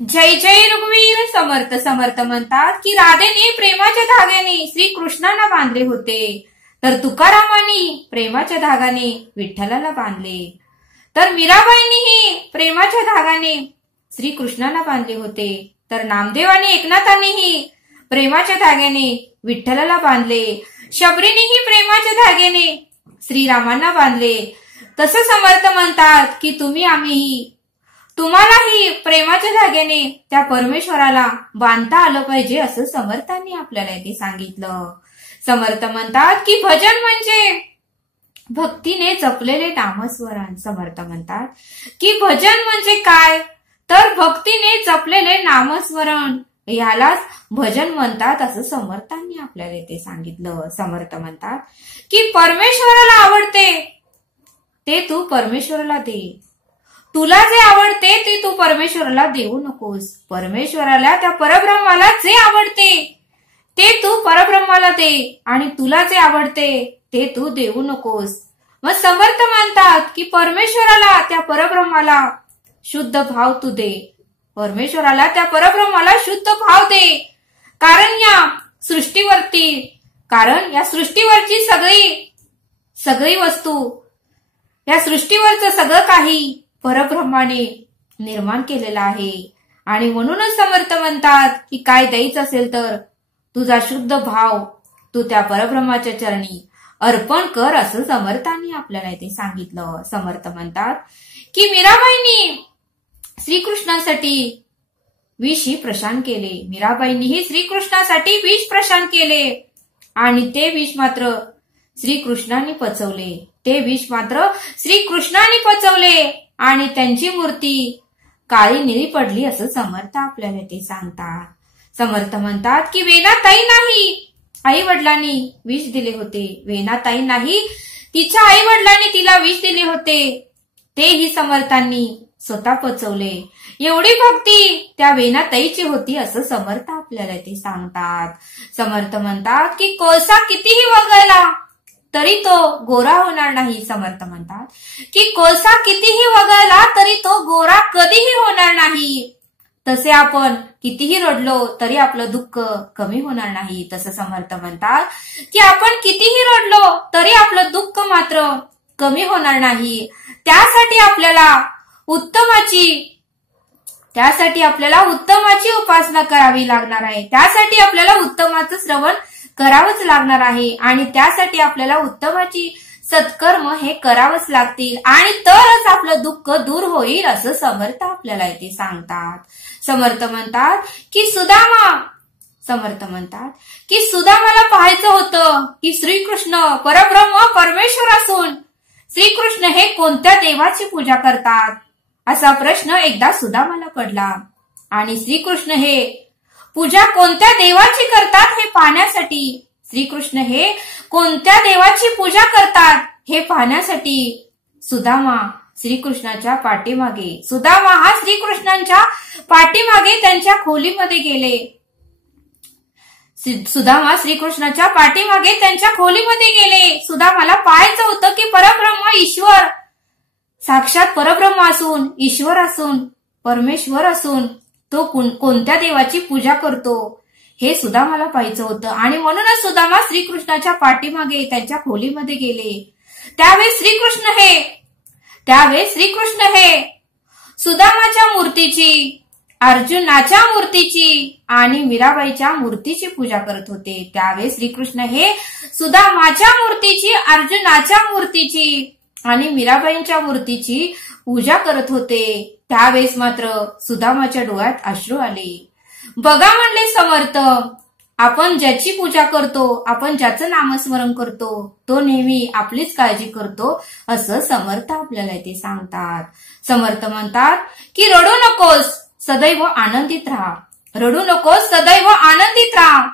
जय जय रघुवीर समर्थ समर्थ म्हणतात की राधेने प्रेमाच्या धाग्याने श्रीकृष्णांना बांधले होते, तर तुकारामांनी प्रेमाच्या धाग्याने विठ्ठलाला बांधले, तर मीराबाईंनीही प्रेमाच्या धाग्याने श्रीकृष्णाला बांधले होते, तर नामदेव आणि एकनाथांनीही प्रेमाच्या धाग्याने विठ्ठलाला बांधले, शबरीनेही प्रेमाच्या धाग्याने श्रीरामांना बांधले. तसं समर्थ म्हणतात की तुम्हालाही प्रेमाच्या धाग्याने त्या परमेश्वराला बांधता आलं पाहिजे असं समर्थांनी आपल्याला इथे सांगितलं. समर्थ म्हणतात की भजन म्हणजे भक्तीने जपलेले नामस्मरण. समर्थ म्हणतात की भजन म्हणजे काय, तर भक्तीने जपलेले नामस्मरण यालाच भजन म्हणतात असं समर्थांनी आपल्याला इथे सांगितलं. समर्थ म्हणतात की परमेश्वराला आवडते ते तू परमेश्वराला दे, तुला जे आवडते ते तू परमेश्वराला देऊ नकोस. परमेश्वराला त्या परब्रह्माला जे आवडते ते तू परब्रह्माला दे आणि तुला जे आवडते ते तू देऊ नकोस. मग समर्थ म्हणतात की परमेश्वराला त्या परब्रह्माला शुद्ध भाव तू दे, परमेश्वराला त्या परब्रह्माला शुद्ध भाव दे. कारण या सृष्टीवरची सगळी वस्तू, या सृष्टीवरचं सगळं काही परब्रह्माने निर्माण केलेलं आहे. आणि म्हणूनच समर्थ म्हणतात की काय द्यायचं असेल तर तुझा शुद्ध भाव तू त्या परब्रह्माच्या चरणी अर्पण कर असं समर्थांनी आपल्याला इथे सांगितलं. समर्थ म्हणतात की मीराबाईंनी श्रीकृष्णासाठी विषही प्रशान केले, मीराबाईंनीही श्रीकृष्णासाठी विष प्रशान केले आणि ते विष मात्र श्रीकृष्णाने पचवले, ते विष मात्र श्रीकृष्णाने पचवले आणि त्यांची मूर्ती काळी निळी पडली असं समर्थ आपल्याला ते सांगतात. समर्थ म्हणतात की वेणाताई नाही आई वडिलांनी विष दिले होते, वेणाताई नाही तिच्या आई वडिलांनी तिला विष दिले होते, तेही समर्थांनी स्वतः पचवले. एवढी भक्ती त्या वेणाताईची होती असं समर्थ आपल्याला ते सांगतात. समर्थ म्हणतात की कोळसा कितीही वगळला तरी तो गोरा होणार नाही. समर्थ म्हणतात की कोळसा कितीही वगळला तरी तो गोरा कधीही होणार नाही. तसे आपण कितीही रडलो तरी आपलं दुःख कमी होणार नाही. तसं समर्थ म्हणतात की आपण कितीही रडलो तरी आपलं दुःख मात्र कमी होणार नाही. त्यासाठी आपल्याला उत्तमाची उपासना करावी लागणार आहे, त्यासाठी आपल्याला उत्तमाचं श्रवण करावंच लागणार आहे आणि त्यासाठी आपल्याला उत्तमाची सत्कर्म हे करावंच लागतील आणि तरच आपलं दुःख दूर होईल असं समर्थ आपल्याला इथे सांगतात. समर्थ म्हणतात की सुदामाला पाहायचं होतं की श्रीकृष्ण परब्रह्म परमेश्वर असून श्रीकृष्ण हे कोणत्या देवाची पूजा करतात असा प्रश्न एकदा सुदामाला पडला आणि श्रीकृष्ण हे पूजा कोणत्या देवाची करतात हे पाहण्यासाठी, श्रीकृष्ण हे कोणत्या देवाची पूजा करतात हे पाहण्यासाठी सुदामा हा श्रीकृष्णांच्या पाठीमागे त्यांच्या खोलीमध्ये गेले. सुदामाला पाहायचं होतं की परब्रह्म ईश्वर, साक्षात परब्रह्म असून ईश्वर असून परमेश्वर असून तो कोणत्या देवाची पूजा करतो हे सुदामाला पाहायचं होतं आणि म्हणूनच सुदामा श्रीकृष्णाच्या पाठीमागे त्यांच्या खोलीमध्ये गेले. त्यावेळेस श्रीकृष्ण हे सुदामाच्या मूर्तीची, अर्जुनाच्या मूर्तीची आणि मीराबाईच्या मूर्तीची पूजा करत होते. त्यावेळेस श्रीकृष्ण हे सुदामाच्या मूर्तीची, अर्जुनाच्या मूर्तीची आणि मीराबाईंच्या मूर्तीची पूजा करत होते. त्यावेळेस मात्र सुदामाच्या डोळ्यात अश्रू आले. बघा म्हणले समर्थ, आपण ज्याची पूजा करतो, आपण ज्याचं नामस्मरण करतो तो नेहमी आपलीच काळजी करतो असं समर्थ आपल्याला इथे सांगतात. समर्थ म्हणतात की रडू नकोस, सदैव आनंदित राहा. रडू नकोस, सदैव आनंदित राहा.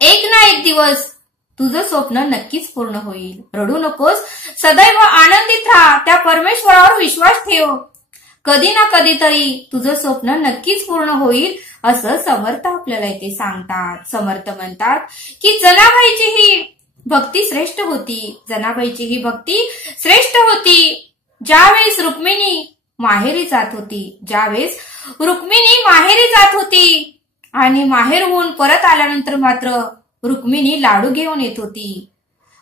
एक ना एक दिवस तुझं स्वप्न नक्कीच पूर्ण होईल. रडू नकोस, सदैव आनंदित राहा. त्या परमेश्वरावर विश्वास ठेव, कधी ना कधीतरी तुझं स्वप्न नक्कीच पूर्ण होईल असं समर्थ आपल्याला इथे सांगतात. समर्थ म्हणतात की जनाबाईची ही भक्ती श्रेष्ठ होती. ज्यावेळेस रुक्मिणी माहेरी जात होती. ज्यावेळेस रुक्मिणी माहेरी जात होती आणि माहेरहून परत आल्यानंतर मात्र रुक्मिणी लाडू घेऊन येत होती.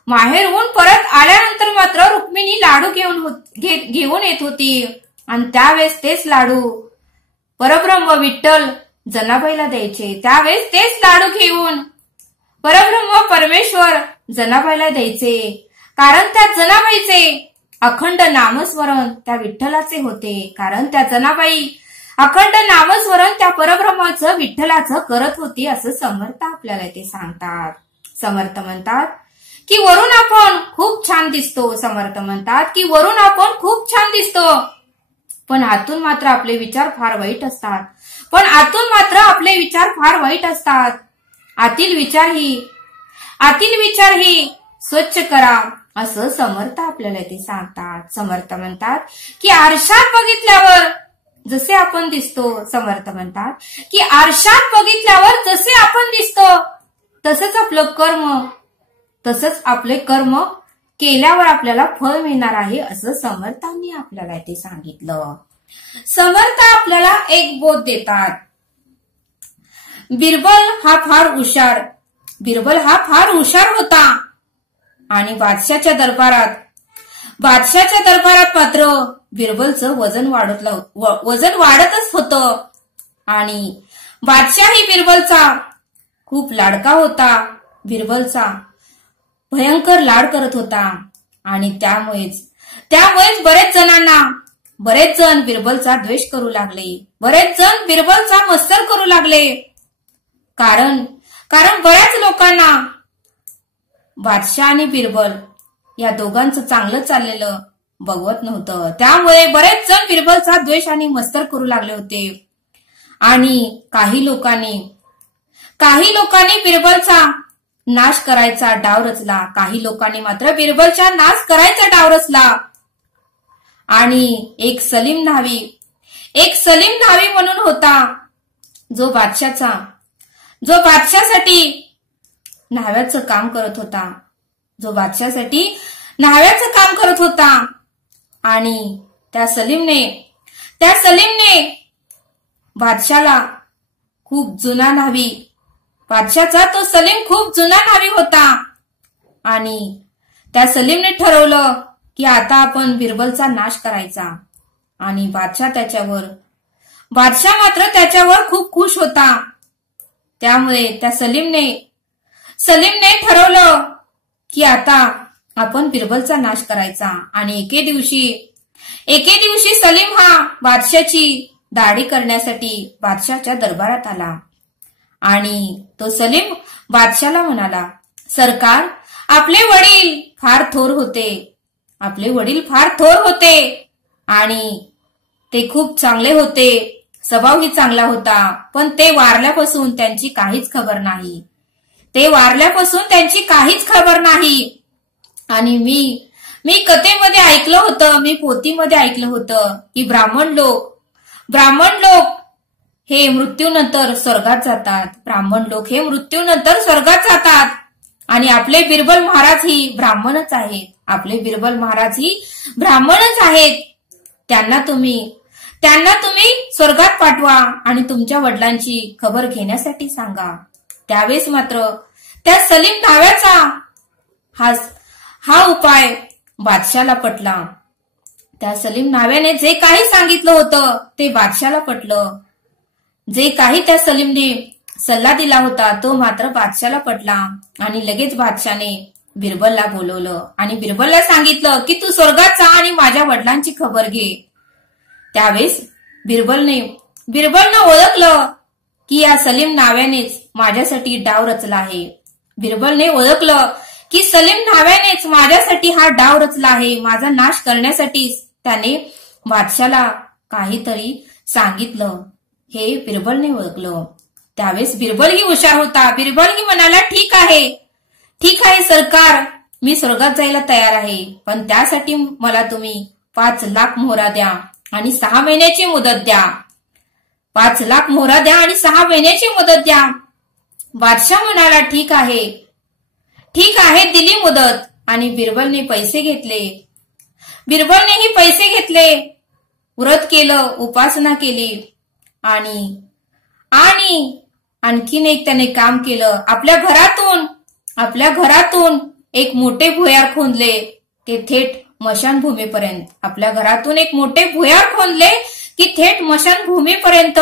माहेरहून परत आल्यानंतर मात्र रुक्मिणी लाडू घेऊन येत होती आणि त्यावेळेस तेच लाडू परब्रह्म विठ्ठल जनाबाईला द्यायचे. त्यावेळेस तेच लाडू घेऊन परब्रह्म परमेश्वर जनाबाईला द्यायचे. कारण त्या जनाबाईचे अखंड नामस्मरण त्या विठ्ठलाचे होते. कारण त्या जनाबाई अखंड नामस्मरण त्या परब्रह्माचं विठ्ठलाचं करत होती असं समर्थ आपल्याला ते सांगतात. समर्थ म्हणतात की वरून आपण खूप छान दिसतो. समर्थ म्हणतात की वरून आपण खूप छान दिसतो, पण आतून मात्र आपले विचार फार वाईट असतात. आतील विचार ही स्वच्छ करा असं समर्थ आपल्याला ते सांगतात. समर्थ म्हणतात की आरशात बघितल्यावर जसे आपण दिसतो, समर्थ म्हणतात की आरशात बघितल्यावर जसे आपण दिसतो तसंच आपले कर्म केल्यावर आपल्याला फळ मिळणार आहे असं समर्थांनी आपल्याला ते सांगितलं. समर्थ आपल्याला एक बोध देतात. बिरबल हा फार हुशार होता आणि बादशाच्या दरबारात मात्र बिरबलचं वजन वाढतच होतं आणि बादशाही बिरबलचा खूप लाडका होता. बिरबलचा भयंकर लाड करत होता आणि त्यामुळेच बरेच जण बिरबलचा द्वेष करू लागले. बरेच जण बिरबलचा मत्सर करू लागले. कारण बऱ्याच लोकांना बादशाह आणि बिरबल या दोघांचं चांगलं चाललेलं बघवत नव्हतं. त्यामुळे बरेच जण बिरबलचा द्वेष आणि मत्सर करू लागले होते आणि काही लोकांनी बिरबलचा नाश करायचा डाव रचला. काही लोकांनी मात्र बिरबलचा नाश करायचा डाव रचला आणि एक सलीम न्हावी म्हणून होता जो बादशासाठी न्हाव्याचं काम करत होता आणि त्या सलीमने बादशाला खूप जुना न्हावी, बादशाचा तो सलीम खूप जुना न्हावी होता आणि त्या सलीमने ठरवलं की आता आपण बिरबलचा नाश करायचा आणि बादशाह मात्र त्याच्यावर खूप खुश होता. त्यामुळे त्या सलीमने ठरवलं की आता आपण बिरबलचा नाश करायचा आणि एके दिवशी सलीम हा बादशाची दाढी करण्यासाठी बादशाच्या दरबारात आला आणि तो सलीम बादशाला म्हणाला, सरकार, आपले वडील फार थोर होते आणि ते खूप चांगले होते, स्वभावही चांगला होता, पण ते वारल्यापासून त्यांची काहीच खबर नाही. आणि मी कथेमध्ये ऐकलं होतं, मी पोथीमध्ये ऐकलं होतं की ब्राह्मण लोक हे मृत्यूनंतर स्वर्गात जातात. आणि आपले बिरबल महाराज ही ब्राह्मणच आहेत. त्यांना तुम्ही स्वर्गात पाठवा आणि तुमच्या वडिलांची खबर घेण्यासाठी सांगा. त्यावेळेस मात्र त्या सलीम न्हाव्याचा हा उपाय बादशाला पटला. त्या सलीम न्हाव्याने जे काही सांगितलं होतं ते बादशाला पटलं. जे काही त्या सलीमने सल्ला दिला होता तो मात्र बादशाला पटला आणि लगेच बादशाने बिरबलला बोलवलं आणि बिरबलला सांगितलं की तू स्वर्गात जा आणि माझ्या वडिलांची खबर घे. त्यावेळेस बिरबलनं ओळखलं की या सलीम न्हाव्यानेच माझ्यासाठी डाव रचला आहे. बिरबलने ओळखलं की सलीम न्हाव्यानेच माझ्यासाठी हा डाव रचला आहे. माझा नाश करण्यासाठीच त्याने बादशाला काहीतरी सांगितलं हे बिरबलने ओळखलं. त्यावेळेस बिरबलही हुशार होता. बिरबलही म्हणाला, ठीक आहे सरकार, मी स्वर्गात जायला तयार आहे, पण त्यासाठी मला तुम्ही 5 लाख मोहरा द्या आणि 6 महिन्याची मुदत द्या. 5 लाख मोहरा द्या आणि 6 महिन्याची मुदत द्या. बादशाह म्हणाला, ठीक आहे, दिली मुदत आणि बिरबलनेही पैसे घेतले व्रत केलं, उपासना केली आणि आणखीन एक त्याने काम केलं. आपल्या घरातून एक मोठे भुयार खोदले ते थेट मशानभूमीपर्यंत. आपल्या घरातून एक मोठे भुयार खोदले की थेट मशानभूमीपर्यंत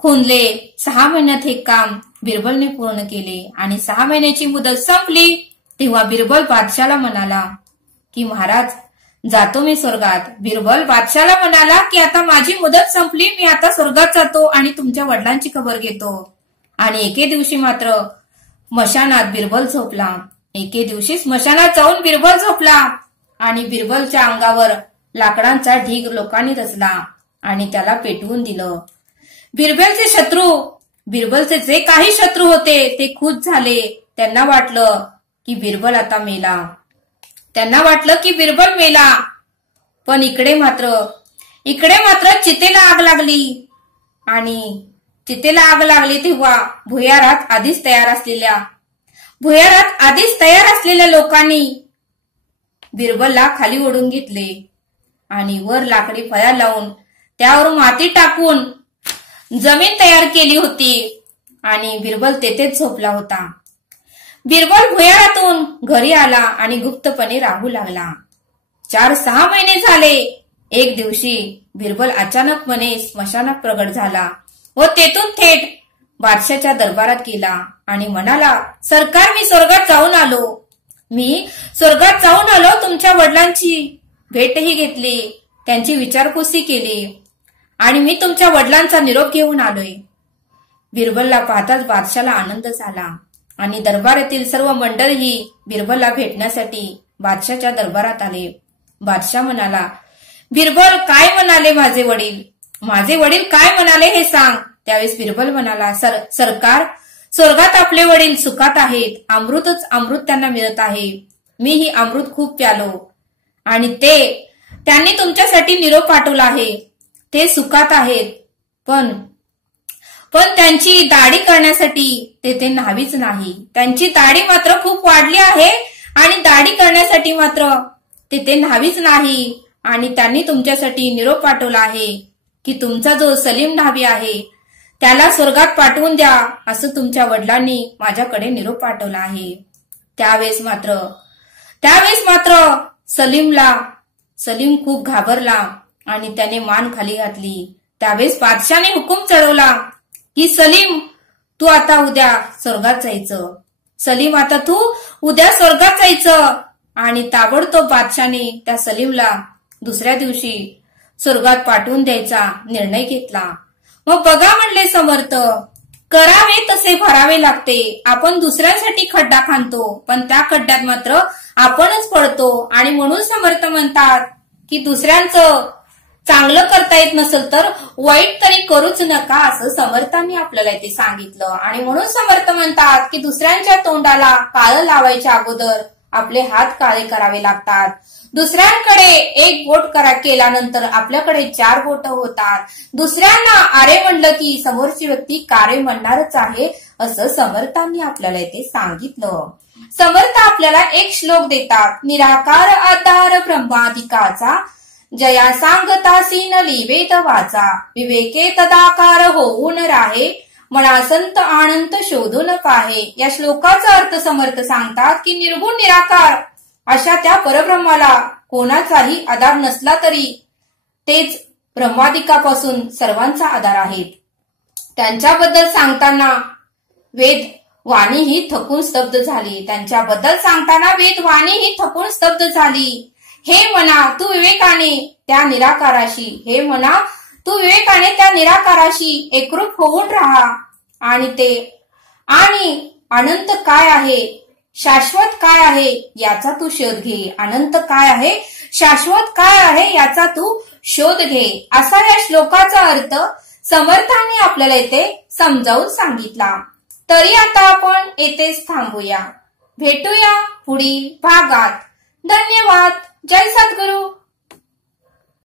खोदले. 6 महिन्यात हे काम बिरबलने पूर्ण केले आणि 6 महिन्याची मुदत संपली तेव्हा बिरबल बादशाला म्हणाला की महाराज जातो मी स्वर्गात. बिरबल बादशाला म्हणाला की आता माझी मुदत संपली, मी आता स्वर्गात जातो आणि तुमच्या वडिलांची खबर घेतो. आणि एके दिवशी मात्र स्मशानात बिरबल झोपला. एके दिवशी स्मशानात जाऊन बिरबल झोपला आणि बिरबलच्या अंगावर लाकडांचा ढीग लोकांनी रचला आणि त्याला पेटवून दिलं. बिरबलचे जे काही शत्रू होते ते खुश झाले. त्यांना वाटलं की बिरबल आता मेला. पण इकडे मात्र चितेला आग लागली आणि चितेला आग लागली तेव्हा भुयारात आधीच तयार असलेल्या लोकांनी बिरबलला खाली ओढून घेतले आणि वर लाकडी फळ्या लावून त्यावर माती टाकून जमीन तयार केली होती आणि बिरबल तेथेच झोपला होता. बिरबल भुयारातून घरी आला आणि गुप्तपणे राहू लागला. 4-6 महिने झाले. एक दिवशी बिरबल अचानकपणे स्मशानात प्रगट झाला व तेथून थेट बादशाच्या दरबारात गेला आणि म्हणाला, सरकार मी स्वर्गात जाऊन आलो. तुमच्या वडिलांची भेटही घेतली, त्यांची विचारपूसही केली आणि मी तुमच्या वडिलांचा निरोप घेऊन आलोय. बिरबलला पाहताच बादशाला आनंद झाला आणि दरबारातील सर्व मंडळही बिरबलला भेटण्यासाठी बादशाच्या दरबारात आले. बादशाह म्हणाला, बिरबल काय म्हणाले माझे वडील काय म्हणाले हे सांग. त्यावेळेस बिरबल म्हणाला, सरकार स्वर्गात आपले वडील सुखात आहेत. अमृत त्यांना मिळत आहे. मीही अमृत खूप प्यालो आणि त्यांनी तुमच्यासाठी निरोप पाठवला आहे. ते सुखात आहेत पण त्यांची दाढी करण्यासाठी तेथे न्हावीच नाही. त्यांची दाढी मात्र खूप वाढली आहे आणि दाढी करण्यासाठी मात्र तेथे न्हावीच नाही. आणि त्यांनी तुमच्यासाठी निरोप पाठवला आहे की तुमचा जो सलीम न्हावी आहे त्याला स्वर्गात पाठवून द्या, असं तुमच्या वडिलांनी माझ्याकडे निरोप पाठवला आहे. त्यावेळेस मात्र सलीम खूप घाबरला आणि त्याने मान खाली घातली. त्यावेळेस बादशाने हुकूम चढवला की सलीम तू आता उद्या स्वर्गात जायचं. आणि ताबडतोब बादशाने त्या सलीमला दुसऱ्या दिवशी स्वर्गात पाठवून द्यायचा निर्णय घेतला. मग बघा म्हणले समर्थ, करावे तसे भरावे लागते. आपण दुसऱ्यांसाठी खड्डा खांदतो पण त्या खड्ड्यात मात्र आपणच पडतो. आणि म्हणून समर्थ म्हणतात की दुसऱ्यांचं चांगलं करता येत नसेल तर वाईट तरी करूच नका, असं समर्थांनी आपल्याला इथे सांगितलं. आणि म्हणून समर्थ म्हणतात की दुसऱ्यांच्या तोंडाला काळं लावायच्या अगोदर आपले हात काळे करावे लागतात. दुसऱ्यांकडे एक बोट केल्यानंतर आपल्याकडे 4 बोट होतात. दुसऱ्यांना आरे म्हणलं की समोरची व्यक्ती कारे म्हणणारच आहे, असं समर्थांनी आपल्याला इथे सांगितलं. समर्थ आपल्याला एक श्लोक देतात. निराकार आधार ब्रह्मादिकाचा जया सांगतासी न लिवेत वाचा. विवेके तदाकार होऊन राहे मना संत आनंद शोधून पाहे. या श्लोकाचा अर्थ समर्थ सांगतात की निर्गुण निराकार अशा त्या परब्रह्माला कोणाचाही आधार नसला तरी तेच ब्रह्मादिकापासून सर्वांचा आधार आहेत. त्यांच्याबद्दल सांगताना वेद वाणीही थकून स्तब्ध झाली. हे मना तू विवेकाने त्या निराकाराशी एकरूप होऊन राहा. आणि अनंत काय आहे, शाश्वत काय आहे याचा तू शोध घे. अनंत काय आहे, शाश्वत काय आहे याचा तू शोध घे. असा या श्लोकाचा अर्थ समर्थांनी आपल्याला इथे समजावून सांगितला. तरी आता आपण येथेच थांबूया. भेटूया पुढील भागात. धन्यवाद. जय सद्गुरु.